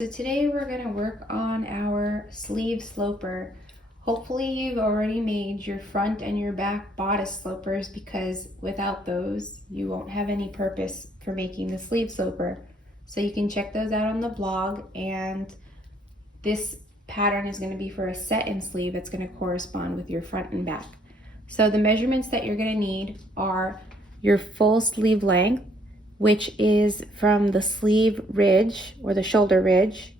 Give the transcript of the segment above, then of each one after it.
So today we're going to work on our sleeve sloper. Hopefully you've already made your front and your back bodice slopers, because without those you won't have any purpose for making the sleeve sloper. So you can check those out on the blog, and this pattern is going to be for a set-in sleeve that's going to correspond with your front and back. So the measurements that you're going to need are your full sleeve length, which is from the sleeve ridge or the shoulder ridge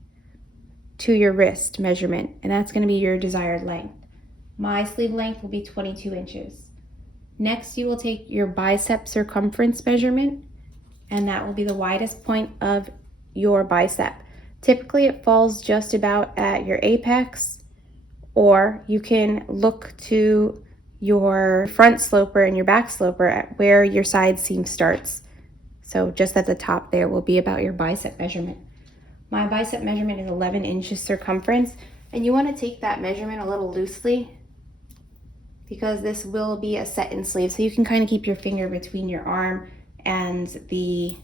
to your wrist measurement, and that's going to be your desired length. My sleeve length will be 22 inches. Next, you will take your bicep circumference measurement, and that will be the widest point of your bicep. Typically, it falls just about at your apex, or you can look to your front sloper and your back sloper at where your side seam starts. So just at the top there will be about your bicep measurement. My bicep measurement is 11 inches circumference, and you want to take that measurement a little loosely because this will be a set-in sleeve, so you can kind of keep your finger between your arm and the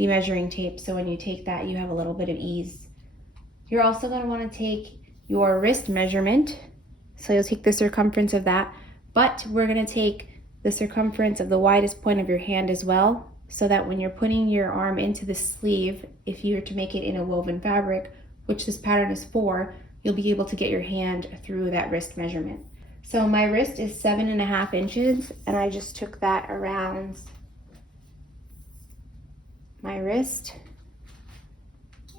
measuring tape, so when you take that you have a little bit of ease. You're also going to want to take your wrist measurement, so you'll take the circumference of that, but we're going to take the circumference of the widest point of your hand as well, so that when you're putting your arm into the sleeve, if you were to make it in a woven fabric, which this pattern is for, you'll be able to get your hand through that wrist measurement. So my wrist is 7.5 inches, and I just took that around my wrist.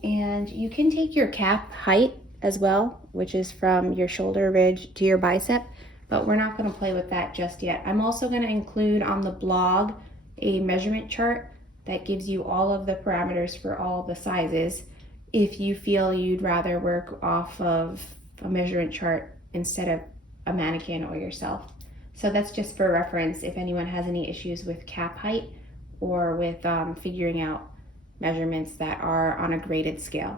And you can take your cap height as well, which is from your shoulder ridge to your bicep, but we're not going to play with that just yet. I'm also going to include on the blog a measurement chart that gives you all of the parameters for all the sizes if you feel you'd rather work off of a measurement chart instead of a mannequin or yourself. So that's just for reference if anyone has any issues with cap height or with figuring out measurements that are on a graded scale.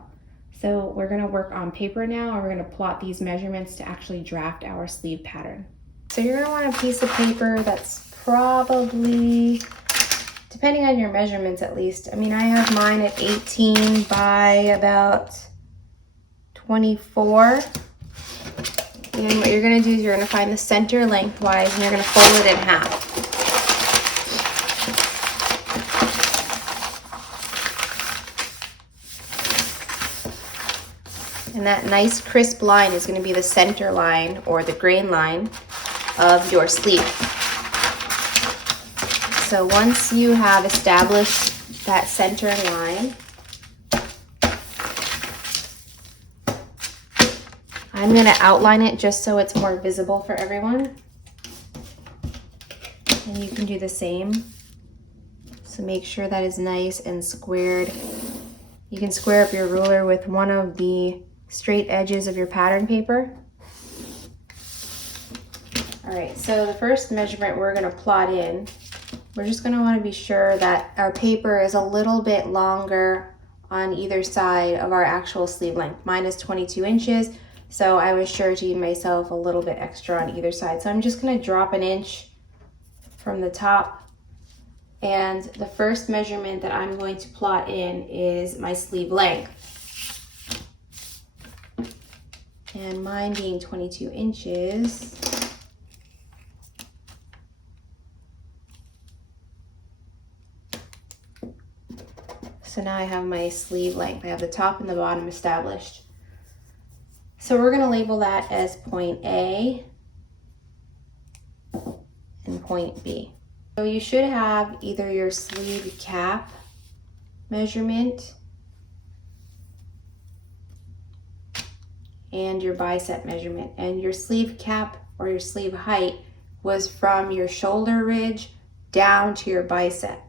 So we're going to work on paper now, and we're going to plot these measurements to actually draft our sleeve pattern. So you're going to want a piece of paper that's probably, depending on your measurements at least, I mean, I have mine at 18 by about 24. And what you're going to do is you're going to find the center lengthwise, and you're going to fold it in half. And that nice crisp line is going to be the center line or the grain line of your sleeve. So once you have established that center line, I'm going to outline it just so it's more visible for everyone. And you can do the same. So make sure that is nice and squared. You can square up your ruler with one of the straight edges of your pattern paper. All right, so the first measurement we're going to plot in, we're just going to want to be sure that our paper is a little bit longer on either side of our actual sleeve length. Mine is 22 inches, so I was sure to give myself a little bit extra on either side. So I'm just going to drop an inch from the top, and the first measurement that I'm going to plot in is my sleeve length. And mine being 22 inches, so now I have my sleeve length. I have the top and the bottom established. So we're going to label that as point A and point B. So you should have either your sleeve cap measurement and your bicep measurement, and your sleeve cap or your sleeve height was from your shoulder ridge down to your bicep.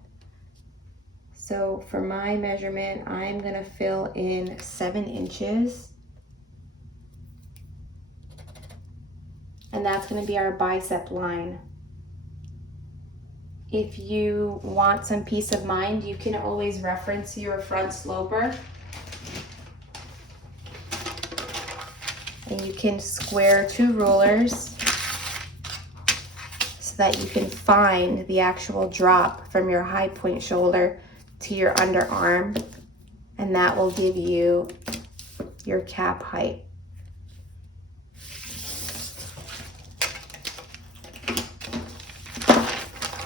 So for my measurement, I'm going to fill in 7 inches, and that's going to be our bicep line. If you want some peace of mind, you can always reference your front sloper, and you can square 2 rulers so that you can find the actual drop from your high point shoulder to your underarm and that will give you your cap height.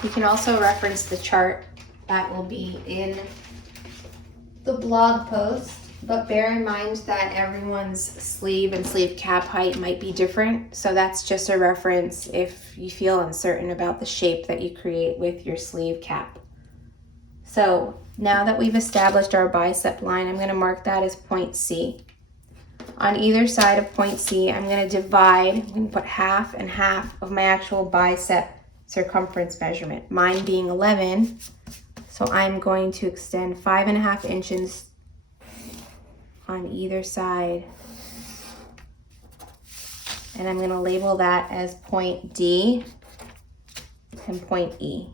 You can also reference the chart that will be in the blog post, but bear in mind that everyone's sleeve and sleeve cap height might be different. So that's just a reference if you feel uncertain about the shape that you create with your sleeve cap. So now that we've established our bicep line, I'm going to mark that as point C. On either side of point C, I'm going to divide, I'm going to put half and half of my actual bicep circumference measurement, mine being 11. So I'm going to extend 5.5 inches on either side. And I'm going to label that as point D and point E.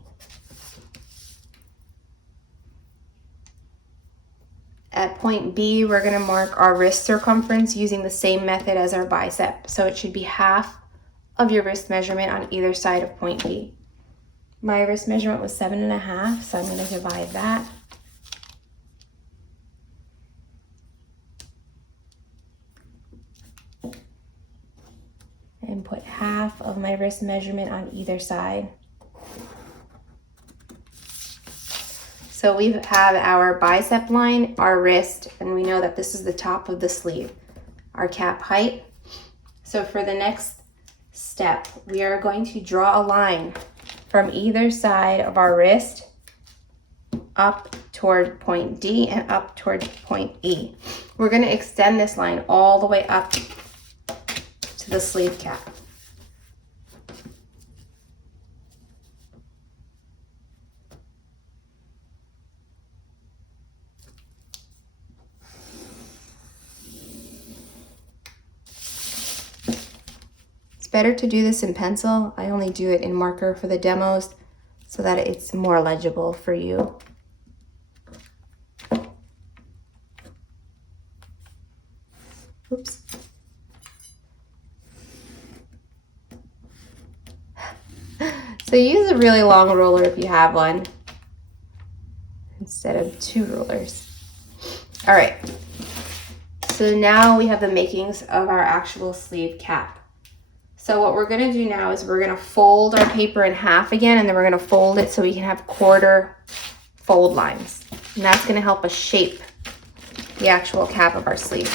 At point B, we're going to mark our wrist circumference using the same method as our bicep. So it should be half of your wrist measurement on either side of point B. My wrist measurement was 7.5, so I'm going to divide that. And put half of my wrist measurement on either side. So we have our bicep line, our wrist, and we know that this is the top of the sleeve, our cap height. So for the next step, we are going to draw a line from either side of our wrist up toward point D and up toward point E. We're going to extend this line all the way up to the sleeve cap. Better to do this in pencil. I only do it in marker for the demos so that it's more legible for you. Oops. So use a really long ruler if you have one instead of 2 rulers. All right. So now we have the makings of our actual sleeve cap. So what we're going to do now is we're going to fold our paper in half again, and then we're going to fold it so we can have quarter fold lines. And that's going to help us shape the actual cap of our sleeve.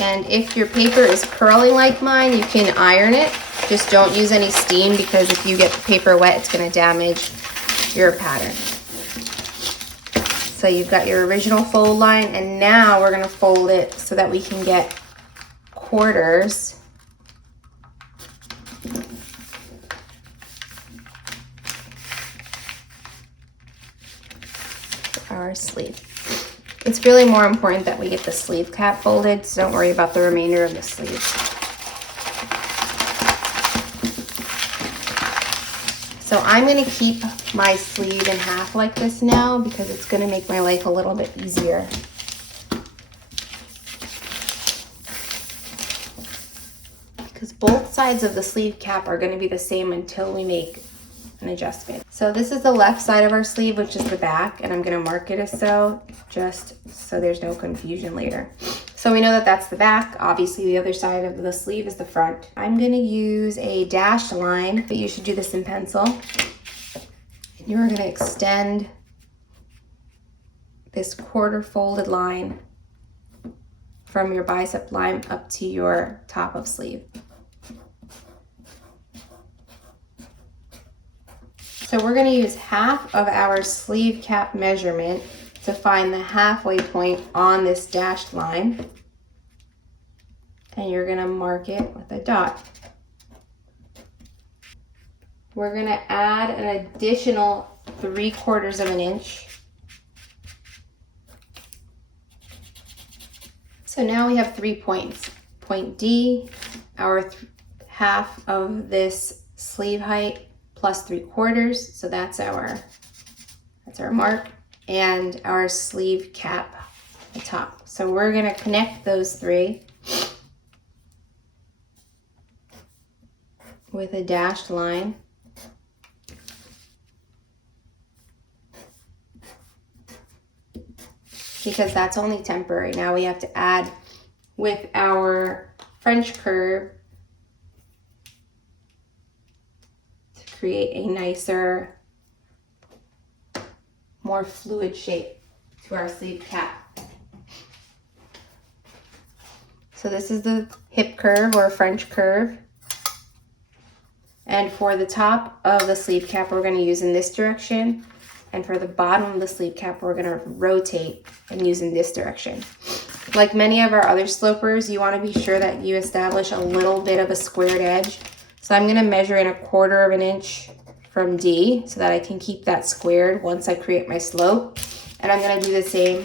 And if your paper is curling like mine, you can iron it. Just don't use any steam, because if you get the paper wet, it's going to damage your pattern. So you've got your original fold line, and now we're going to fold it so that we can get quarters our sleeve. It's really more important that we get the sleeve cap folded, so don't worry about the remainder of the sleeve. So I'm going to keep my sleeve in half like this now because it's going to make my life a little bit easier. Because both sides of the sleeve cap are going to be the same until we make an adjustment. So this is the left side of our sleeve, which is the back, and I'm going to mark it as so, just so there's no confusion later. So we know that that's the back. Obviously the other side of the sleeve is the front. I'm going to use a dashed line, but you should do this in pencil. You're going to extend this quarter folded line from your bicep line up to your top of sleeve. So we're going to use half of our sleeve cap measurement to find the halfway point on this dashed line. And you're going to mark it with a dot. We're going to add an additional 3/4 of an inch. So now we have 3 points. Point D, our half of this sleeve height, plus 3/4, so that's our mark, and our sleeve cap at the top. So we're going to connect those 3 with a dashed line. because that's only temporary. Now we have to add with our French curve to create a nicer, more fluid shape to our sleeve cap. So this is the hip curve or French curve. And for the top of the sleeve cap, we're going to use in this direction. And for the bottom of the sleeve cap, we're going to rotate and use in this direction. Like many of our other slopers, you want to be sure that you establish a little bit of a squared edge. So I'm going to measure in 1/4 of an inch from D so that I can keep that squared once I create my slope. And I'm going to do the same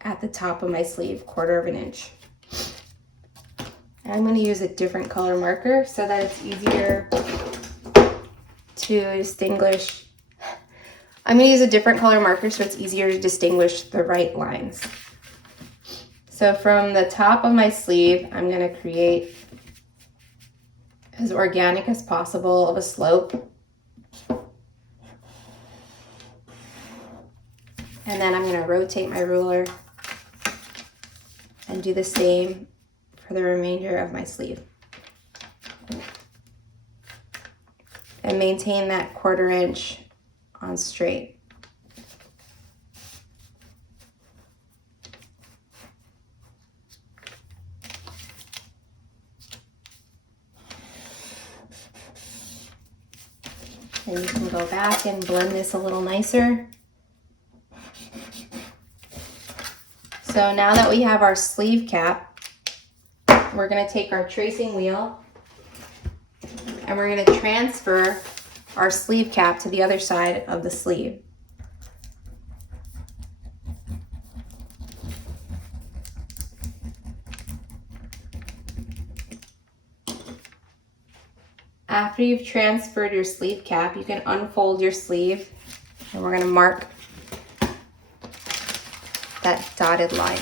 at the top of my sleeve, 1/4 of an inch. And I'm going to use a different color marker so that it's easier to distinguish. I'm going to use a different color marker so it's easier to distinguish the right lines. So from the top of my sleeve, I'm going to create as organic as possible of a slope. And then I'm going to rotate my ruler and do the same for the remainder of my sleeve. And maintain that 1/4 inch on straight. And you can go back and blend this a little nicer. So now that we have our sleeve cap, we're going to take our tracing wheel and we're going to transfer our sleeve cap to the other side of the sleeve. After you've transferred your sleeve cap, you can unfold your sleeve and we're going to mark that dotted line.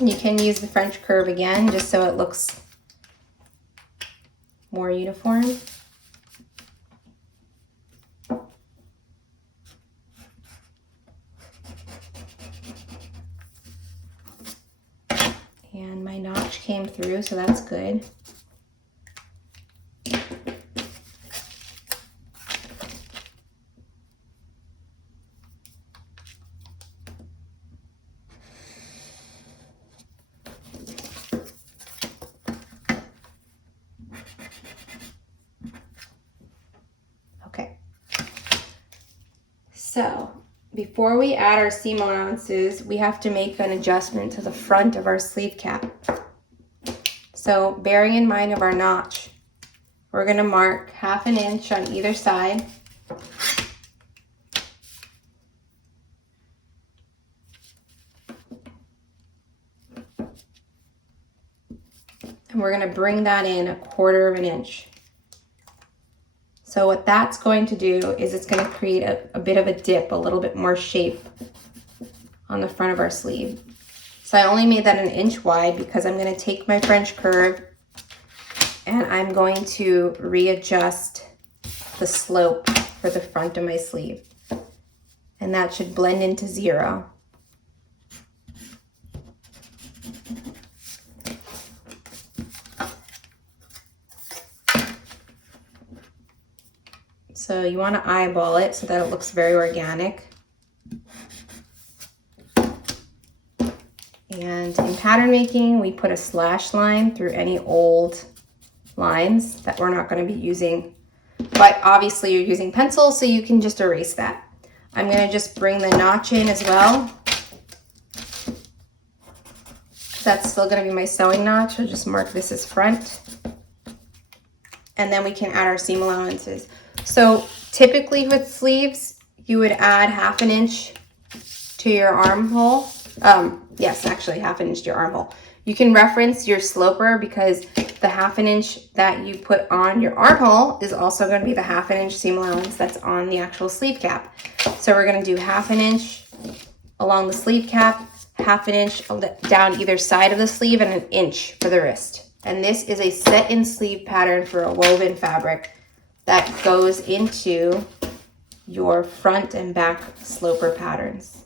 You can use the French curve again just so it looks more uniform. And my notch came through, so that's good. Okay. So before we add our seam allowances, we have to make an adjustment to the front of our sleeve cap. So bearing in mind of our notch, we're going to mark 1/2 inch on either side. And we're going to bring that in 1/4 of an inch. So what that's going to do is it's going to create a bit of a dip, a little bit more shape on the front of our sleeve. So I only made that 1 inch wide because I'm going to take my French curve and I'm going to readjust the slope for the front of my sleeve. And that should blend into 0. So you want to eyeball it so that it looks very organic. And in pattern making, we put a slash line through any old lines that we're not going to be using. But obviously you're using pencil, so you can just erase that. I'm going to just bring the notch in as well. That's still going to be my sewing notch. I'll just mark this as front. And then we can add our seam allowances. So typically with sleeves, you would add 1/2 inch to your armhole. Yes, actually 1/2 inch to your armhole. You can reference your sloper because the 1/2 inch that you put on your armhole is also going to be the 1/2 inch seam allowance that's on the actual sleeve cap. So we're going to do 1/2 inch along the sleeve cap, 1/2 inch down either side of the sleeve, and 1 inch for the wrist. And this is a set-in sleeve pattern for a woven fabric that goes into your front and back sloper patterns.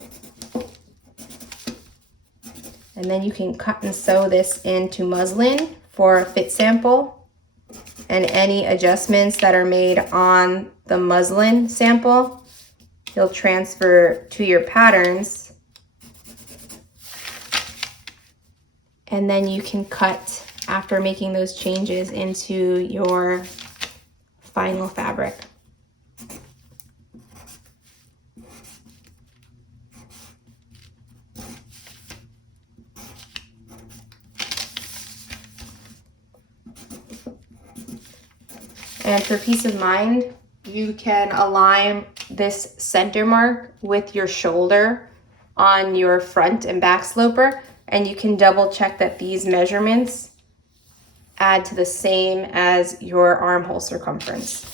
And then you can cut and sew this into muslin for a fit sample, and any adjustments that are made on the muslin sample, you'll transfer to your patterns. And then you can cut after making those changes into your final fabric. And for peace of mind, you can align this center mark with your shoulder on your front and back sloper, and you can double check that these measurements add to the same as your armhole circumference.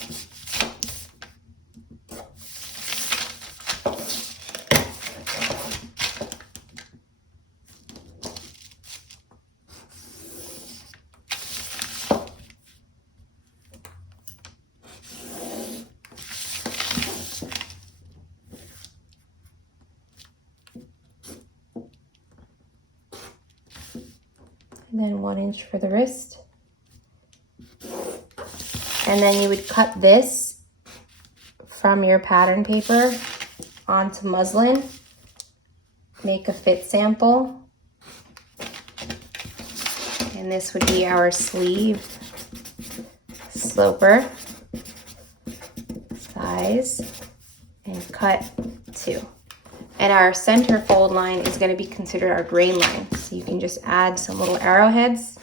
And then 1 inch for the wrist. And then you would cut this from your pattern paper onto muslin, make a fit sample, and this would be our sleeve sloper size, and cut 2. And our center fold line is going to be considered our grain line. So you can just add some little arrowheads.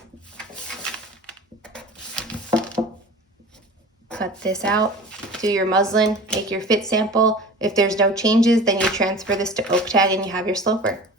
Cut this out, do your muslin, make your fit sample. If there's no changes, then you transfer this to oak tag and you have your sloper.